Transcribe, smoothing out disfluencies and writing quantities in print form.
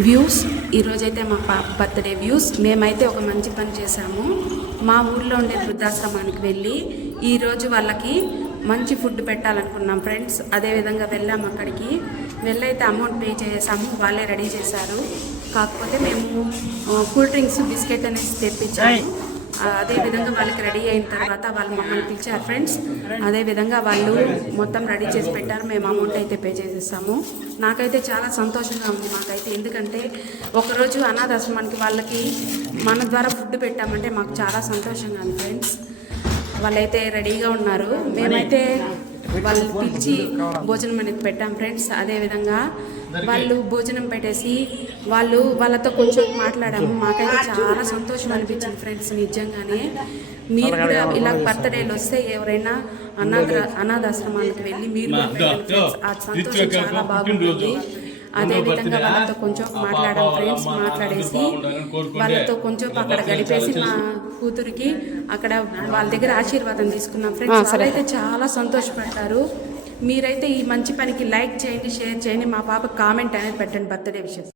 Views ఈరోజైతే మా పాప బర్త్డే వ్యూస్. మేమైతే ఒక మంచి పని చేశాము. మా ఊర్లో ఉండే వృద్ధాశ్రమానికి వెళ్ళి ఈరోజు వాళ్ళకి మంచి ఫుడ్ పెట్టాలనుకున్నాం ఫ్రెండ్స్. అదేవిధంగా వెళ్ళాము. అక్కడికి వెళ్ళైతే అమౌంట్ పే చేసాము, వాళ్ళే రెడీ చేశారు. కాకపోతే మేము కూల్ డ్రింక్స్ బిస్కెట్ అనేసి తెప్పించాము. అదేవిధంగా వాళ్ళకి రెడీ అయిన తర్వాత వాళ్ళు మమ్మల్ని పిలిచారు ఫ్రెండ్స్. అదేవిధంగా వాళ్ళు మొత్తం రెడీ చేసి పెట్టారు. మేము అమౌంట్ అయితే పే చేసేసాము. నాకైతే చాలా సంతోషంగా ఉంది మాకైతే, ఎందుకంటే ఒకరోజు అనాథాశ్రమానికి వాళ్ళకి మన ద్వారా ఫుడ్ పెట్టామంటే మాకు చాలా సంతోషంగా ఉంది ఫ్రెండ్స్. వాళ్ళైతే రెడీగా ఉన్నారు. మేమైతే వాళ్ళు పిలిచి భోజనం అనేది పెట్టాం ఫ్రెండ్స్. అదేవిధంగా వాళ్ళు భోజనం పెట్టేసి వాళ్ళతో కొంచెం మాట్లాడాము. మాకైతే చాలా సంతోషం అనిపించింది ఫ్రెండ్స్. నిజంగానే మీరు కూడా ఇలా బర్త్డేలు వస్తే ఎవరైనా అనాథాశ్రమానికి వెళ్ళి మీరు ఆ సంతోషం చాలా బాగుంటుంది. అదేవిధంగా వాళ్ళతో కొంచెం మాట్లాడాం ఫ్రెండ్స్. మాట్లాడేసి వాళ్ళతో కొంచెం అక్కడ గడిపేసి మా కూతురికి అక్కడ వాళ్ళ దగ్గర ఆశీర్వాదం తీసుకున్నాం ఫ్రెండ్స్. వాళ్ళైతే చాలా సంతోషపడ్డారు. మీరైతే ఈ మంచి పనికి లైక్ చేయండి, షేర్ చేయండి, మా పాప కామెంట్ అనేది పెట్టండి బర్త్డే విషయం.